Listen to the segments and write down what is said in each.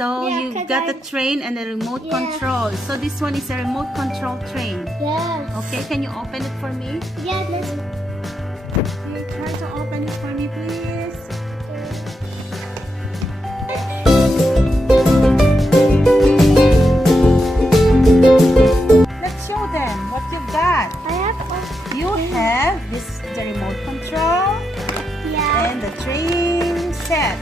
So Yeah, you got the train and the remote control. So this one is a remote control train. Yes. Okay, can you open it for me? Yeah, let's. Okay, try to open it for me, please. Let's show them what you've got. I have. You have this the remote control Yeah. and the train set.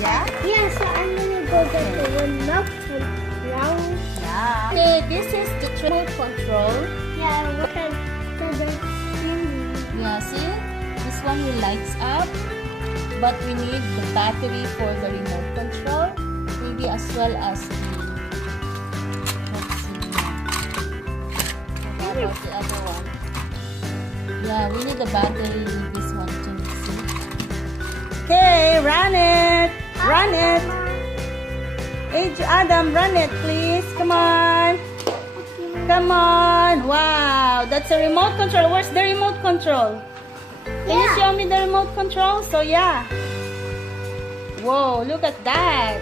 Yeah? Yeah, so I'm gonna go get the remote control. Yeah. Okay, this is the remote control. Yeah, we can do the thing. Yeah, see? This one will lights up. But we need the battery for the remote control. Maybe as well as the... Let's see. What about the other one? Yeah, we need the battery with this one too. See? Okay, run it! Run it! Hey, Adam, run it, please. Come on. Come on. Wow, that's a remote control. Where's the remote control? Can you show me the remote control? So, yeah. Whoa, look at that.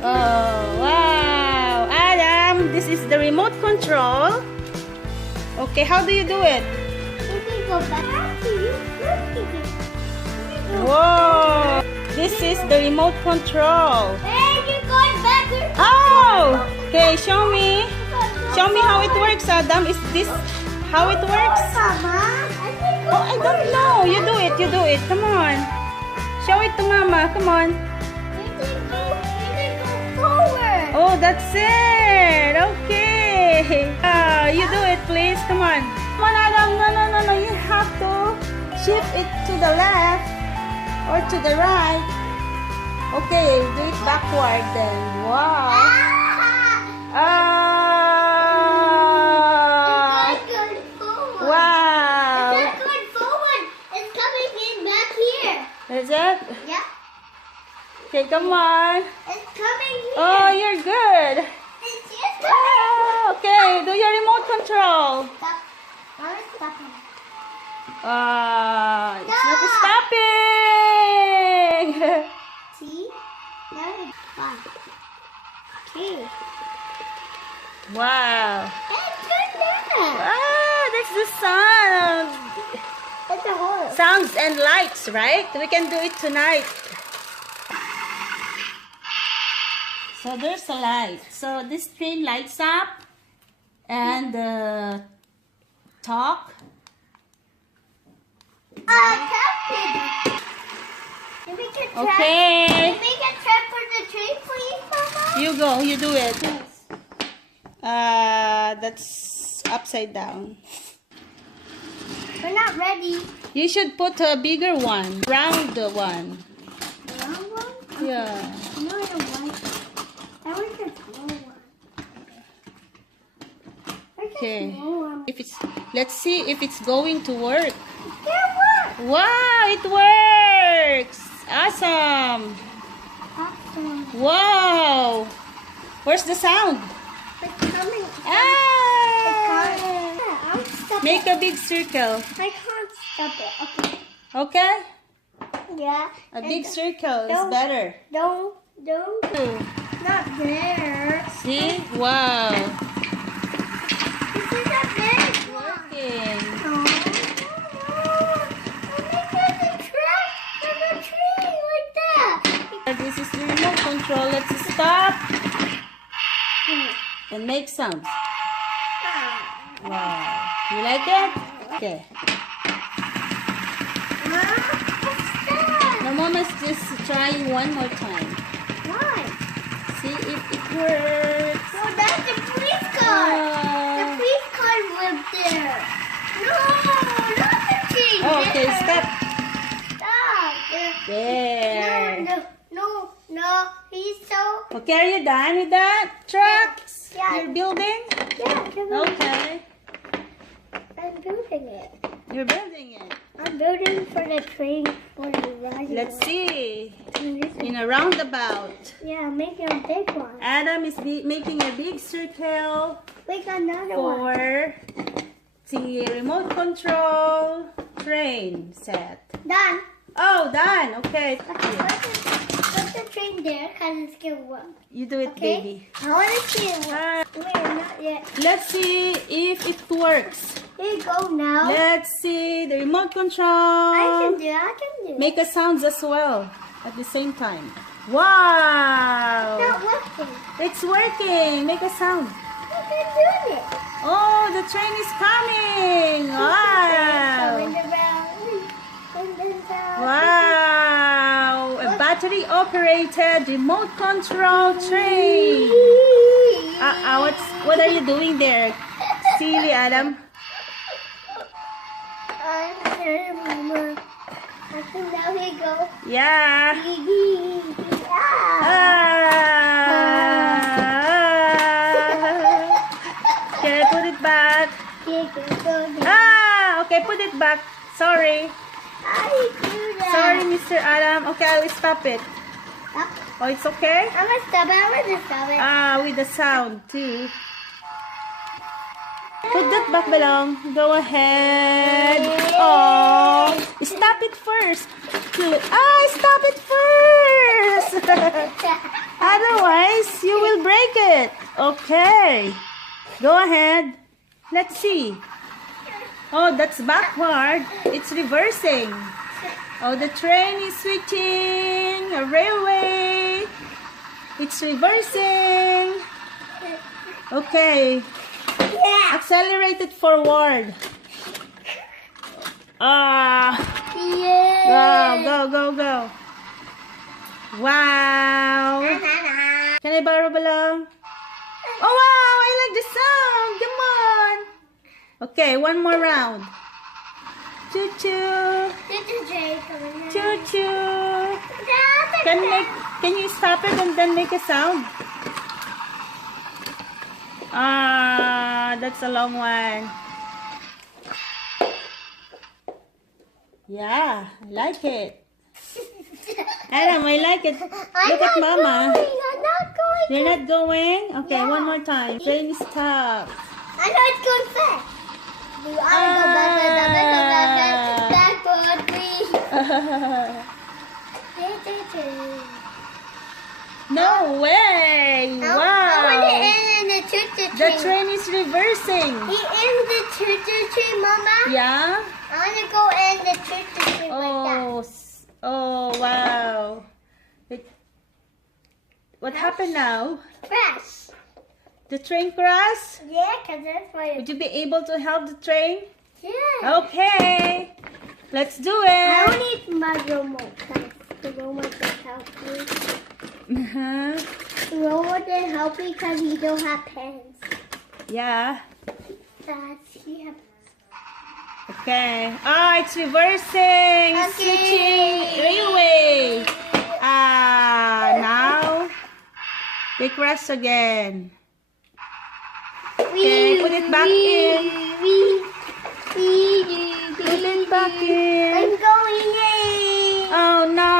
Oh, wow. Adam, this is the remote control. Okay, how do you do it? You can go back to you. Whoa. This is the remote control. Hey, you're going backwards. Oh! Okay, show me. Show me how it works, Adam. Is this how it works? Mama, Oh, I don't know. You do it. You do it. Come on. Show it to Mama. Come on. You can go forward. Oh, that's it. Okay. You do it, please. Come on. Come on, Adam. No, no, no, no. You have to shift it to the left or to the right. Okay, do it backward then. Wow. It's not going forward. Wow. It's not going forward. It's coming in back here. Is it? Yeah. Okay, come on. It's coming here. Oh, you're good. It's just coming. Ah, okay, do your remote control. Stop. Now it's stopping. It's not stopping. See? Now it's fine. Okay. Wow. Hey, turn that. That's the sound. It's a horse. Sounds and lights, right? We can do it tonight. So there's a light. So this train lights up and talk. Can we get track? Okay. Can we get track for the train, please, Mama? You go. You do it. Yes. That's upside down. We're not ready. You should put a bigger one, round one. Round one? Yeah. No, I don't want. I want the small one. Okay. Small one. Let's see if it's going to work. It can't work. Wow, it works! Awesome! Awesome. Wow! Where's the sound? It's coming. Ah! I'll stop Make it. a big circle. I can't stop it. Okay. Okay? Yeah. A big circle is don't- better. Don't. Not there. See? Wow! This is a big one. Working. Oh, the track and the tree like that. This is the remote control. Let's stop and make sounds. Wow. You like it? Okay. Now, Mama's just trying one more time. Why? See if it works. No, that's the police car. The police car lived there. No, not the tree. Okay, There. stop. Stop. There. No. He's so. Okay, are you done with that? Trucks? Yeah. You're building? Yeah, Okay. I'm building it. You're building it. I'm building for the train for the ride. Let's see. In a roundabout. Yeah, make a big one. Adam is making a big circle We got another one. for the remote control train set. Done. Oh, done. Okay. Let's the train there because it's going to work. You do it, Okay? baby. I want to see it work. Wait, not yet. Let's see if it works. Here you go now. Let's see the remote control. I can do. Make a sounds as well at the same time. Wow! It's not working. It's working. Make a sound. I can do it. Oh, the train is coming. Wow! Wow! A battery operated remote control train. What are you doing there? Silly Adam. Mama. I think now we go. Yeah. Can I put it back? Okay, put it back. Sorry. Sorry, Mr. Adam. Okay, I will stop it. Oh, it's okay? I'm gonna stop it. With the sound too. Put that back, Balong. Go ahead. Oh, stop it first. Stop it first. Otherwise, you will break it. Okay. Go ahead. Let's see. Oh, that's backward. It's reversing. Oh, the train is switching. A railway. It's reversing. Okay. Yeah. Accelerate it forward. Yeah. Go. Wow. Can I borrow Balong? Oh, wow. I like the sound. Come on. Okay, one more round. Choo-choo. Choo-choo. Can you stop it and then make a sound? That's a long one. Yeah, I like it. Adam, I like it. Look at Mama. I'm not going. You're not going? Okay, Yeah. one more time. Train stop. I know it's going fast. You ought to go backward, please. No way! I want to Wow! end in the choo-choo The train. train is reversing. He ends the choo-choo train, Mama. Yeah? I want to go end the choo-choo train like Oh, wow. What happened now? that. Crash. The train crashed? Yeah, because that's why. Would you be able to help the train? Yeah. Okay. Let's do I it. don't need my remote. The remote can help me. The remote can help me because he don't have pens. Yeah. He has. Okay. It's reversing. Okay. Switching railway. Now they crash again. Okay, put it back in. Put it back in. I'm going in. Oh no!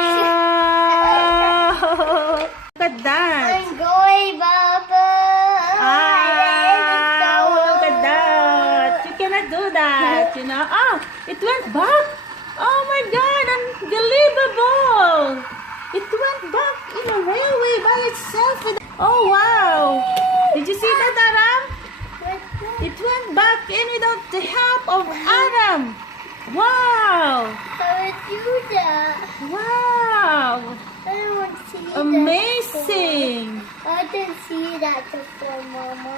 Look at that. I'm going, Papa. Look at that. You cannot do that, you know. It went back. Oh my God, unbelievable. It went back in a railway by itself. Oh wow. Did you see that, Adam? It went back in without the help of Adam. Wow. I do that. Wow. I don't want to see Amazing. that. I didn't see that before, Mama.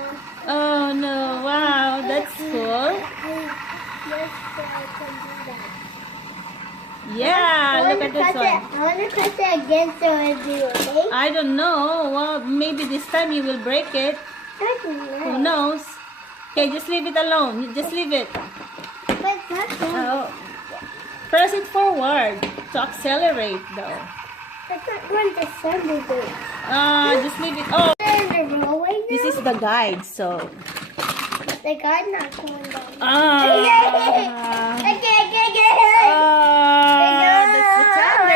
Oh no, wow, that's cool. Yes, I can do that. Yeah, look at this one. I want to press it again so I do it, okay? I don't know. Well, maybe this time you will break it. Who knows? Okay, just leave it alone. You just leave it. But that's not, Press it forward to accelerate though. that's not going to send me this. Just leave it. Oh, There's a railway now? this is the guide, so. The guy's not going down. That's the tether.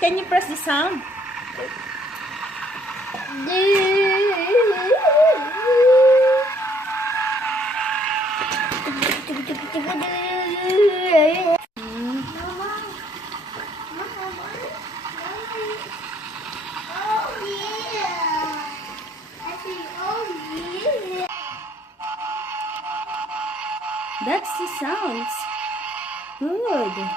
Can you press the sound? sounds. Good.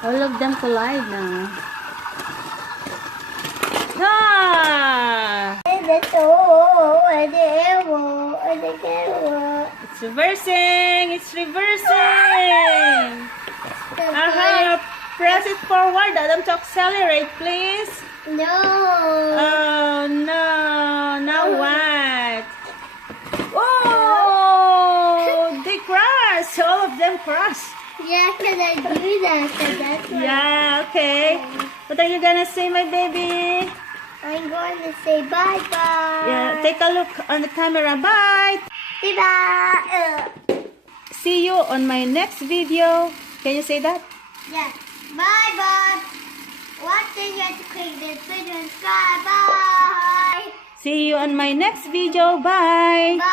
All of them collide now. It's reversing. It's reversing. Press it forward, Adam, to accelerate, please. No. Oh no. Now what? Oh, they crashed. All of them crashed. Yeah, can I do that? That's what Yeah, okay. What are you gonna say, my baby? I'm going to say bye-bye. Yeah, take a look on the camera. Bye. Bye-bye. See you on my next video. Can you say that? Yes. Bye-bye. Watching you to click this video and subscribe. Bye. See you on my next video. Bye. Bye.